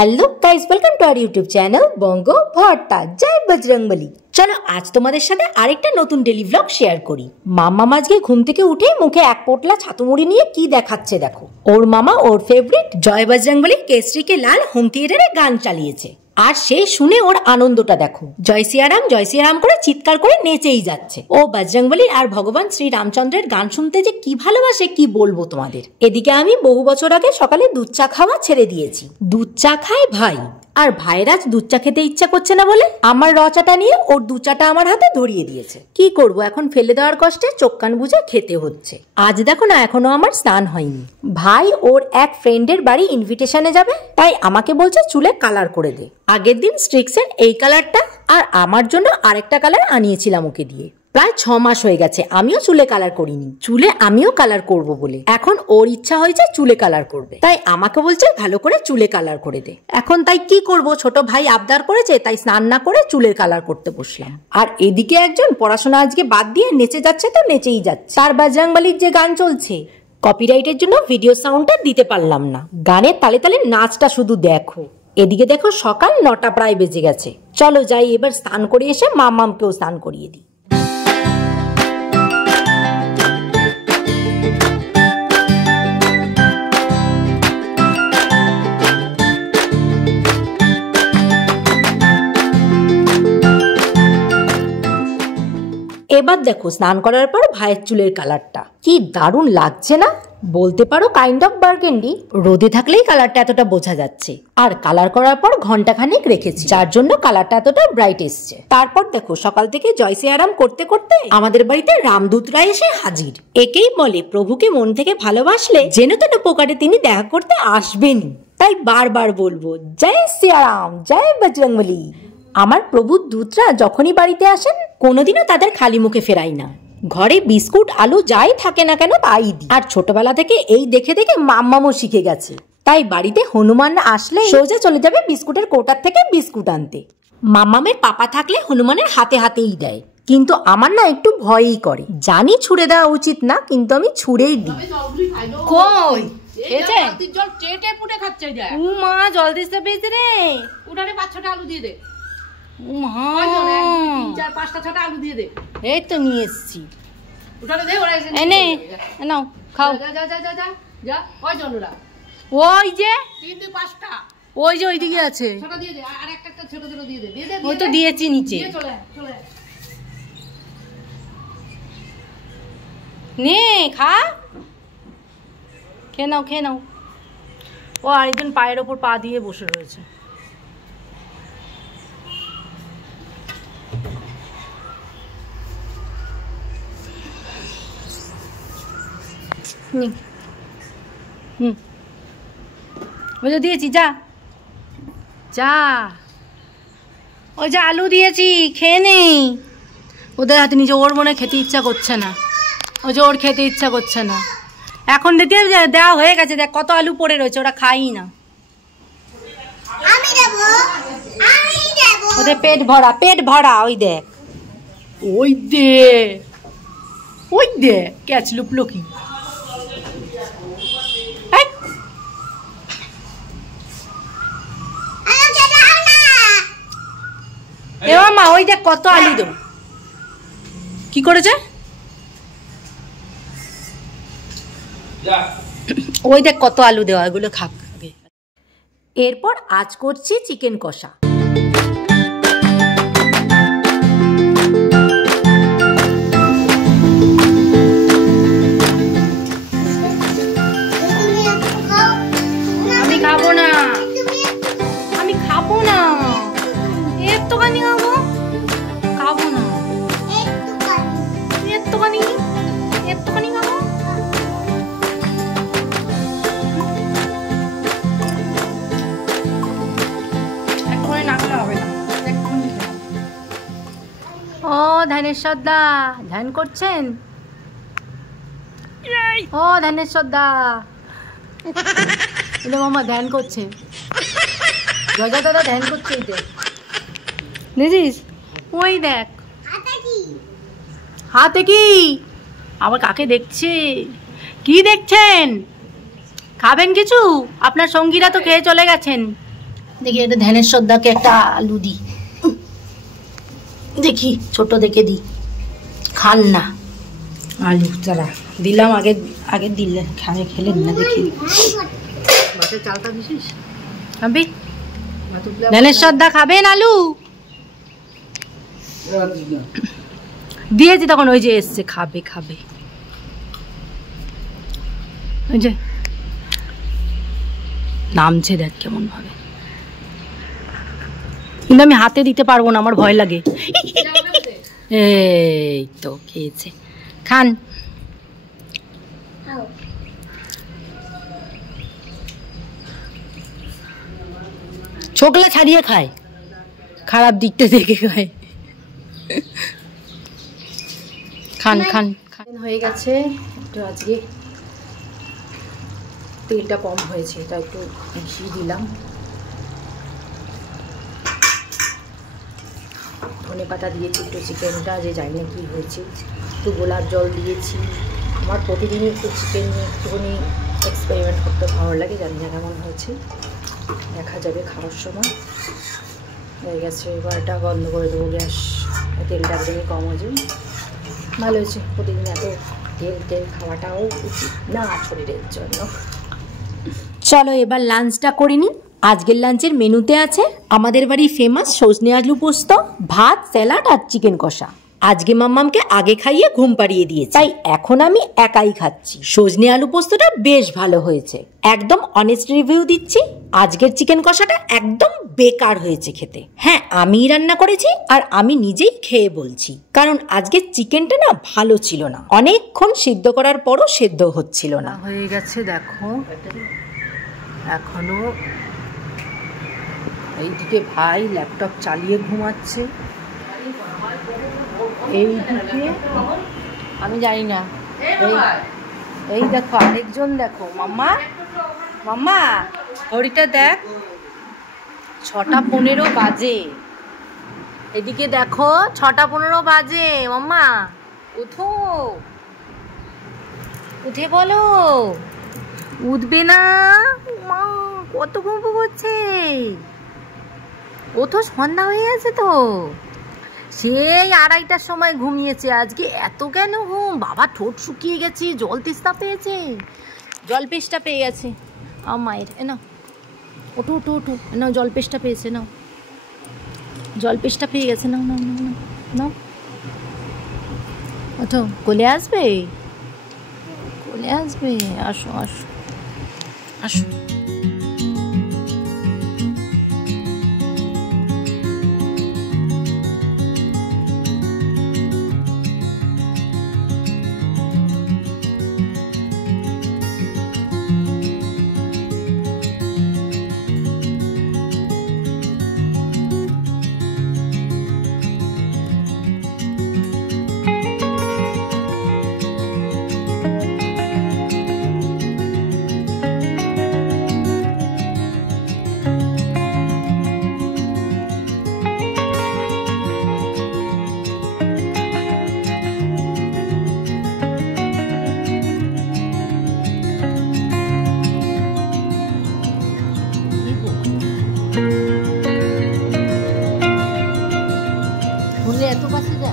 Hello guys, welcome to our YouTube channel Bongo Bharta. Jai Bajrangbali. চলো আজ তোমাদের সাথে আরেকটা নতুন ডেলি ব্লগ শেয়ার করি। মাম্মা আজকে ঘুম থেকে উঠে মুখে এক পোটলা ছাতুমুড়ি নিয়ে কি দেখাচ্ছে দেখো। ওর মামা ওর ফেভারিট জয় বজরংবলী কেসরি কে লাল হোম থিয়েটারে গান চালিয়েছে, আর সে শুনে ওর আনন্দটা দেখো। জয় সিয়ারাম করে চিৎকার করে নেচেই যাচ্ছে। ও বজরংবলী আর ভগবান শ্রী রামচন্দ্রের গান শুনতে যে কি ভালোবাসে কি বলবো তোমাদের। এদিকে আমি বহু বছর আগে সকালে দুধ চা খাওয়া ছেড়ে দিয়েছি। দুধ চা খায় ভাই, আর ভাইয়ের আজ দুধ চা খেতে ইচ্ছা করছে না বলে আমার র চাটা নিয়ে ওর দুধ চাটা আমার হাতে ধরিয়ে দিয়েছে। কি করব, এখন ফেলে দেওয়ার কষ্টে চোখ কান বুঝে খেতে হচ্ছে। আজ দেখো না, এখনো আমার স্নান হয়নি। ভাই ওর এক ফ্রেন্ডের বাড়ি ইনভিটেশনে যাবে, তাই আমাকে বলছে চুলে কালার করে দে। আগের দিন স্ট্রিক্সের এই কালারটা আর আমার জন্য আরেকটা কালার আনিয়েছিলাম ওকে দিয়ে। প্রায় 6 মাস হয়ে গেছে আমিও চুলে কালার করিনি। চুলে আমিও কালার করব বলে এখন ওর ইচ্ছা হয়েছে চুলে কালার করবে, তাই আমাকে বলছে ভালো করে চুলে কালার করে দে। এখন তাই কি করব, ছোট ভাই আবদার করেছে তাই স্নান না করে চুলের কালার করতে বসলাম। আর এদিকে একজন পড়াশোনা আজকে বাদ দিয়ে নেচে যাচ্ছে তো নেচেই যাচ্ছে। আর বজরংবলীর যে গান চলছে, কপিরাইটের জন্য ভিডিও সাউন্ডটা দিতে পারলাম না। গানের তালে তালে নাচটা শুধু দেখো। এদিকে দেখো সকাল 9টা প্রায় বেজে গেছে। চলো যাই এবার স্নান করে এসে মামামকেও স্নান করিয়ে দিই। এবার দেখো স্নান করার পর ভাইয়ের চুলের কালারটা কি দারুণ লাগছে না? বলতে পারো কাইন্ড অফ বার্গেন্ডি। রোদে থাকলেই কালারটা এতটা বোঝা যাচ্ছে, আর কালার করার পর ঘন্টাখানেক রেখেছি, যার জন্য কালারটা এতটা ব্রাইট এসছে। তারপর দেখো সকাল থেকে জয় সিয়ারাম করতে করতে আমাদের বাড়িতে রামদূতরা এসে হাজির। একেই বলে প্রভুকে মন থেকে ভালোবাসলে যেন তেন প্রকারে তিনি দেখা করতে আসবেন। তাই বারবার বলবো জয় সিয়ারাম, জয় বজরংবলী। আমার প্রভুর দূতরা যখনই বাড়িতে আসেন কোনোদিনও তাদের খালি মুখে ফেরাই না। ঘরে বিস্কুট আলু যাই থাকে না কেন তাই দিই। আর ছোটবেলা থেকে এই দেখে দেখে মাম্মামও শিখে গেছে, তাই বাড়িতে হনুমান আসলে সোজা চলে যাবে বিস্কুটের কৌটার থেকে বিস্কুট আনতে। মাম্মামের পাপা থাকলে হনুমানের হাতে হাতেই দেয়, কিন্তু আমার না একটু ভয়ই করে। জানি ছুঁড়ে দেওয়া উচিত না, কিন্তু আমি ছুঁড়েই দিই। কই জল চেটে পুটে খাচ্ছে যায়। ও মা, জল দিতে পেয়েছে রে। উঠানে 5-6টা আলু দিয়ে দে। আলু দিয়ে দে। এই তো নিয়ে এসছি। উঠানে দে, ওরা এসে এনে নাও খাও। যা যা যা যা যা যা। ওই জলরা ওই যে 3-5টা ওই যে ওইদিকে আছে। ছোট দিয়ে দে, আর একটা ছোট ছোট দিয়ে দে। দিয়ে দে, ওই তো দিয়েছি নিচে। চলে চলে নে খা, খেয়ে নাও খেয়ে নাও। ও আরেকজন পায়ের ওপর পা দিয়ে বসে রয়েছে। ওই যে দিয়েছি, যা যা। ওই যে আলু দিয়েছি, খেয়ে নেই। ওদের হাতে নিচে ওর মনে খেতে ইচ্ছা করছে না। ওই যে ওর খেতে ইচ্ছা করছে না। এখন দিতে দেওয়া হয়ে গেছে, দেখ কত আলু পড়ে রয়েছে, ওরা খাই না। ওদের পেট ভরা পেট ভরা। ওই দেখ ওই দে ওই দে ক্যাচ লুপলো কি। মা ওই দেখ কত আলু দেব। কি করেছে? ওই দেখ কত আলু দেওয়া, এগুলো খাক। এরপর আজ করছি চিকেন কষা। আমি খাবো না, আমি খাবো না, একটুখানি খাবো, খাবো না, একটুখানি একটুখানি খাবো। ও ধানেশ্বর দা ধ্যান করছেন? ও ধানেশ্বর দা মামা ধ্যান করছে। জজা দাদা ধ্যান করছে। বুঝিস? ওই দেখ হাতে কি আবার কাকে দেখছে? কি দেখছেন? খাবেন কিছু? আপনার সঙ্গীরা তো খেয়ে চলে গেছেন। দেখি এটা ধ্যানেশ্বর দাকে একটা আলু দি, দেখি ছোট দেখে দি, খান না আলু তারা দিলাম আগে আগে দিলে খাবে, খেলেন না দেখি চালটা দিছিস খাবি? ধ্যানেশ্বর দা খাবেন আলু? দিয়েছি তখন, ওই যে এসছে খাবে খাবে, ওই যে নামছে দেখ কেমন ভাবে, কিন্তু আমি হাতে দিতে পারবো না, আমার ভয় লাগে। এই তো খেয়েছে, খান। ছোকলা ছাড়িয়ে খায়, খারাপ দিকটা দেখে খায়। খান খান খান। হয়ে গেছে, একটু আজকে তেলটা কম হয়েছে তাই একটু ঘি দিলাম, ধনে পাতা দিয়েছি একটু, চিকেনটা যে জানি না কী হয়েছে, একটু গোলাপ জল দিয়েছি। আমার প্রতিদিনই একটু চিকেন নিয়ে একটুখানি এক্সপেরিমেন্ট করতে ভালো লাগে, জানি না কেমন হয়েছে, দেখা যাবে খাওয়ার সময়। হয়ে গেছে, এবার এটা বন্ধ করে দেবো গ্যাস, তেলটা একদমই কম হয়েছে, ভালো হয়েছে। প্রতিদিন এত তেল তেল খাওয়াটাও উচিত না শরীরের জন্য। চলো এবার লাঞ্চটা করে নিই। আজকের লাঞ্চের মেনুতে আছে আমাদের বাড়ি ফেমাস সজনে আলু পোস্ত, ভাত, স্যালাড আর চিকেন কষা। আজকে মাম্মামকে আগে খাইয়ে ঘুম পাড়িয়ে দিয়েছি, তাই এখন আমি একাই খাচ্ছি। সজনে আলু পোস্তটা বেশ ভালো হয়েছে, একদম অনেস্ট রিভিউ দিচ্ছি। আজকের চিকেন কষাটা একদম বেকার হয়েছে খেতে। হ্যাঁ, আমিই রান্না করেছি আর আমি নিজেই খেয়ে বলছি, কারণ আজকের চিকেনটা না ভালো ছিল না, অনেকক্ষণ সিদ্ধ করার পরও সেদ্ধ হচ্ছিল না। হয়ে গেছে দেখো, এখনো এইদিকে ভাই ল্যাপটপ চালিয়ে ঘুমাচ্ছে, এইদিকে আমি জানি না, এই দেখো আরেকজন, দেখো মাম্মা মাম্মা ঘড়িটা দেখ, 6:15 বাজে। এদিকে দেখো 6:15 বাজে, মাম্মা উঠো, উঠে বলো, উঠবে না? মা কত ঘুম করছে, ও তো সন্ধ্যা হয়ে গেছে তো, সেই 2:30টার সময় ঘুমিয়েছে। আজকে এত কেন ঘুম? বাবা ঠোঁট শুকিয়ে গেছে, জল তেষ্টা পেয়েছে, জল পেস্টা পেয়ে গেছে। মায়ের না, ওঠো ওঠো ওঠো, নাও জল পেস্টা পেয়েছে, নাও জল পেস্টা পেয়ে গেছে, নাও নাও নাও নাও নাও, ওঠো, কোলে আসবে, কোলে আসবে, আসো আসো আসো। এত কাছে যা,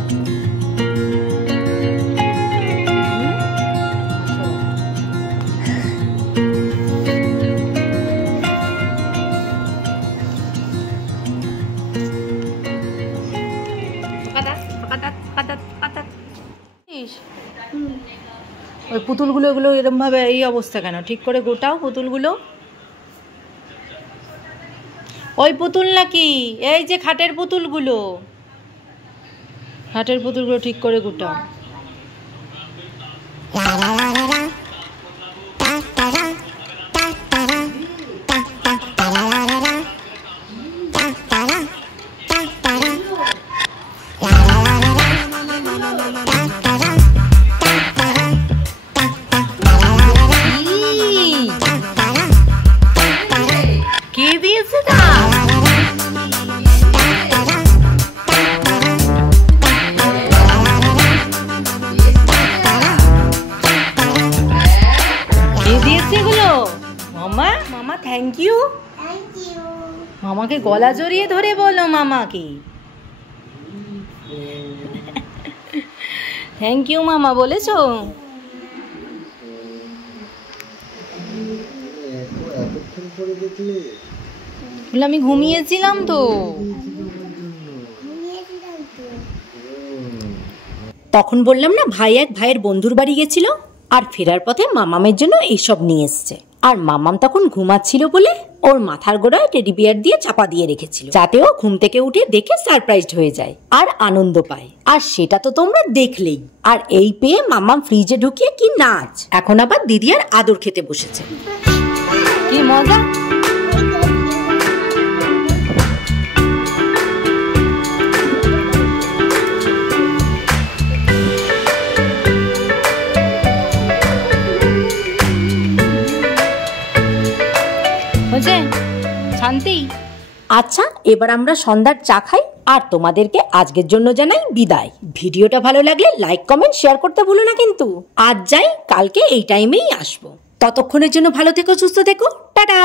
ওই পুতুলগুলো এগুলো এরকম ভাবে এই অবস্থা কেন? ঠিক করে গোটাও পুতুলগুলো। ওই পুতুল নাকি? এই যে খাটের পুতুলগুলো, খাটের পুতুলগুলো ঠিক করে গোটাও। কে দিয়েছে না? কে দিয়েছে এগুলো? মামা, মামা থ্যাংক ইউ। মামাকে গলা জড়িয়ে ধরে বলো মামাকে থ্যাংক ইউ মামা বলেছো? আমি ঘুমিয়েছিলাম তো। তখন বললাম না ভাই এক ভাইয়ের বন্ধুর বাড়ি গেছিল আর ফেরার পথে মামামের জন্য এইসব নিয়ে এসছে। আর মামাম তখন ঘুমাচ্ছিল বলে ওর মাথার গোড়ায় টেডি বিয়ার দিয়ে চাপা দিয়ে রেখেছিল, যাতে ও ঘুম থেকে উঠে দেখে সারপ্রাইজড হয়ে যায় আর আনন্দ পায়। আর সেটা তো তোমরা দেখলেই। আর এই পেয়ে মামাম ফ্রিজে ঢুকিয়ে কি নাচ! এখন আবার দিদি আর আদর খেতে বসেছে। কি মজা! শান্তি। আচ্ছা, এবার আমরা সন্ধ্যার চা খাই আর তোমাদেরকে আজকের জন্য জানাই বিদায়। ভিডিওটা ভালো লাগলে লাইক কমেন্ট শেয়ার করতে ভুলো না কিন্তু। আজ যাই, কালকে এই টাইমেই আসবো। ততক্ষণের জন্য ভালো থেকো, সুস্থ থেকো, টাটা।